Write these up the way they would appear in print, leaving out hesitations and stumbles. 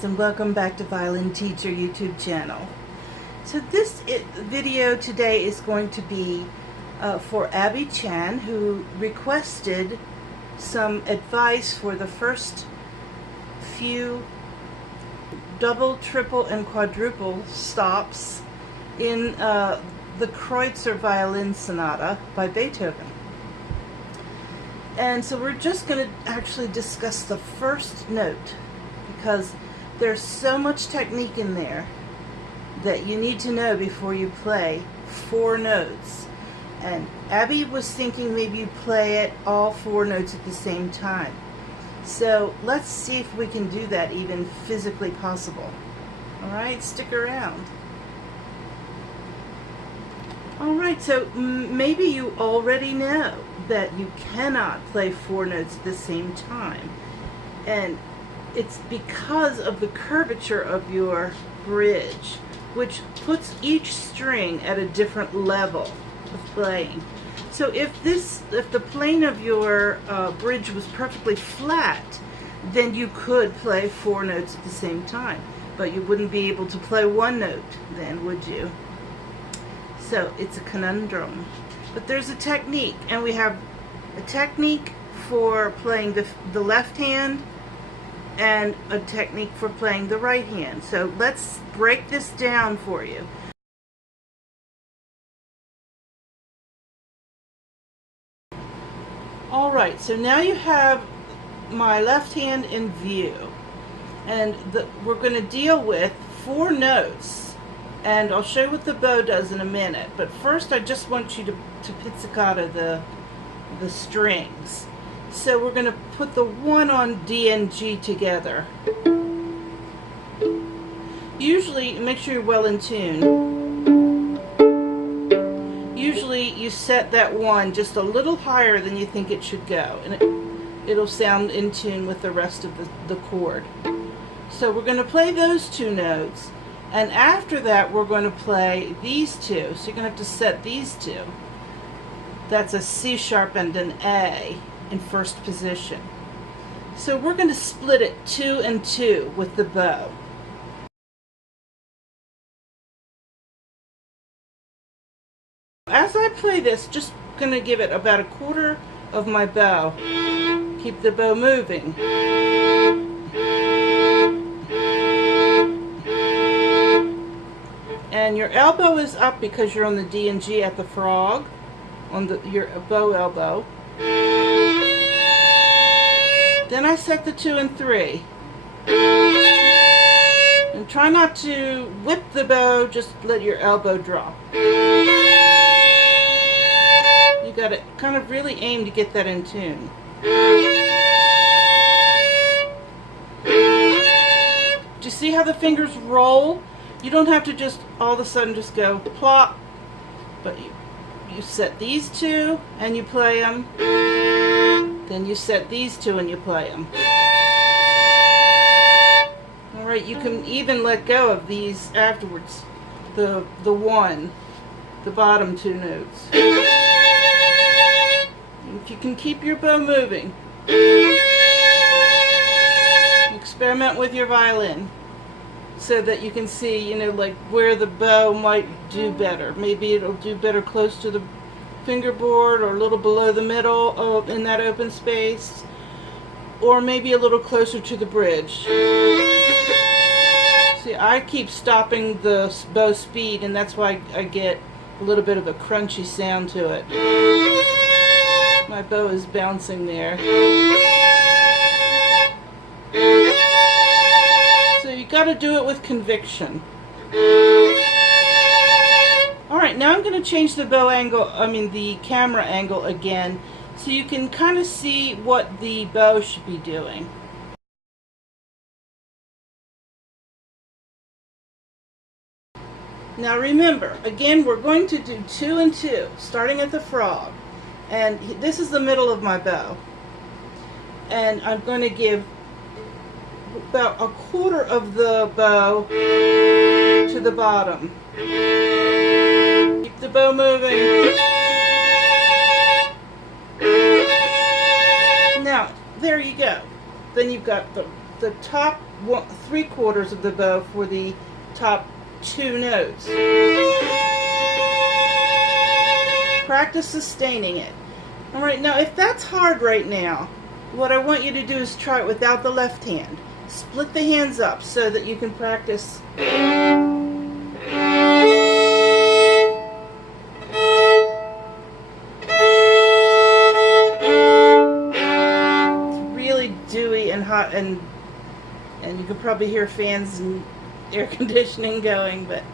friends, and welcome back to Violin Teacher YouTube channel. So this video today is going to be for Abby Chan, who requested some advice for the first few double, triple, and quadruple stops in the Kreutzer Violin Sonata by Beethoven. And so we're just going to actually discuss the first note, because there's so much technique in there that you need to know before you play 4 notes. And Abby was thinking maybe you play it all 4 notes at the same time. So let's see if we can do that, even physically possible. Alright, stick around. Alright, so maybe you already know that you cannot play 4 notes at the same time. And it's because of the curvature of your bridge, which puts each string at a different level of playing. So if the plane of your bridge was perfectly flat, then you could play 4 notes at the same time, but you wouldn't be able to play 1 note then, would you? So it's a conundrum. But there's a technique, and we have a technique for playing the left hand and a technique for playing the right hand. So let's break this down for you. Alright, so now you have my left hand in view, and we're going to deal with 4 notes, and I'll show you what the bow does in a minute. But first I just want you to pizzicato the strings. So we're going to put the 1 on D and G together. Usually, make sure you're well in tune. Usually you set that 1 just a little higher than you think it should go, and it'll sound in tune with the rest of the chord. So we're going to play those 2 notes, and after that we're going to play these 2. So you're going to have to set these 2. That's a C sharp and an A in first position. So we're going to split it 2 and 2 with the bow. As I play this, just going to give it about 1/4 of my bow. Keep the bow moving. And your elbow is up because you're on the D and G at the frog, on your bow elbow. Then I set the 2 and 3. And try not to whip the bow, just let your elbow drop. You got to kind of really aim to get that in tune. Do you see how the fingers roll? You don't have to just all of a sudden just go plop, but you set these 2 and you play them. Then you set these 2 and you play them. Alright, you can even let go of these afterwards. The 1, the bottom 2 notes. If you can keep your bow moving, experiment with your violin so that you can see, you know, like where the bow might do better. Maybe it'll do better close to the fingerboard, or a little below the middle in that open space, or maybe a little closer to the bridge. See, I keep stopping the bow speed, and that's why I get a little bit of a crunchy sound to it. My bow is bouncing there. So you got to do it with conviction. Alright, now I'm going to change the the camera angle again, so you can kind of see what the bow should be doing. Now remember, again, we're going to do 2 and 2, starting at the frog. And this is the middle of my bow. And I'm going to give about 1/4 of the bow to the bottom. Keep the bow moving. Now, there you go. Then you've got the top 3/4 of the bow for the top 2 notes. Practice sustaining it. All right, now if that's hard right now, what I want you to do is try it without the left hand. Split the hands up so that you can practice. It's really dewy and hot, and you can probably hear fans and air conditioning going, but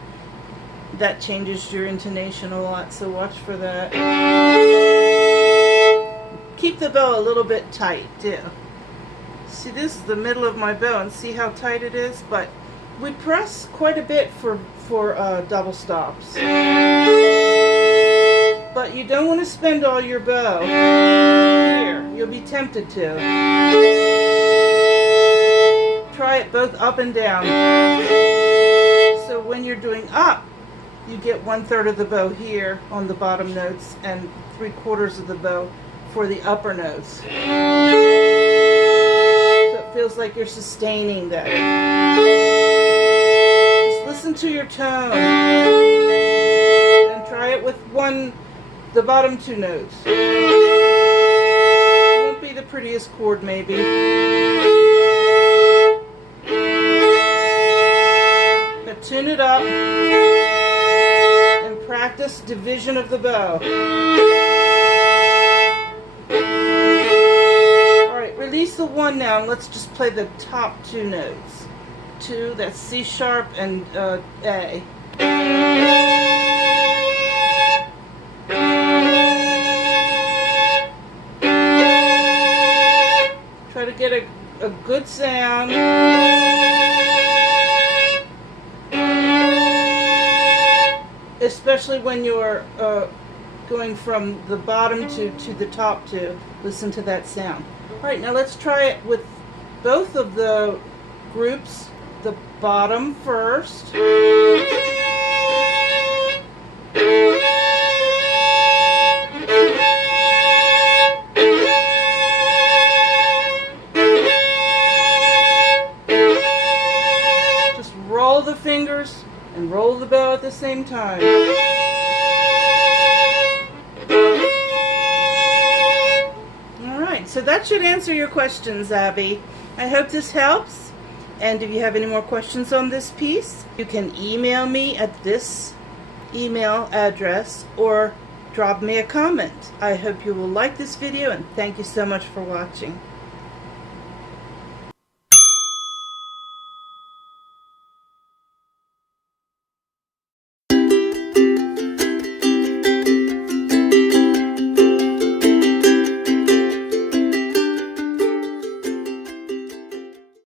that changes your intonation a lot, so watch for that. Keep the bow a little bit tight too. See, this is the middle of my bow, and see how tight it is? But we press quite a bit for double stops. But you don't want to spend all your bow here. You'll be tempted to. Try it both up and down. So when you're doing up, you get 1/3 of the bow here on the bottom notes and 3/4 of the bow for the upper notes. So it feels like you're sustaining that. Just listen to your tone and try it with the bottom 2 notes. It won't be the prettiest chord maybe. But tune it up and practice division of the bow. Release the 1 now, and let's just play the top 2 notes. 2, that's C sharp and A. Try to get a good sound. Especially when you're going from the bottom to the top 2. Listen to that sound. Alright, now let's try it with both of the groups. The bottom first. Just roll the fingers and roll the bow at the same time. So that should answer your questions, Abby. I hope this helps. And if you have any more questions on this piece, you can email me at this email address or drop me a comment. I hope you will like this video, and thank you so much for watching.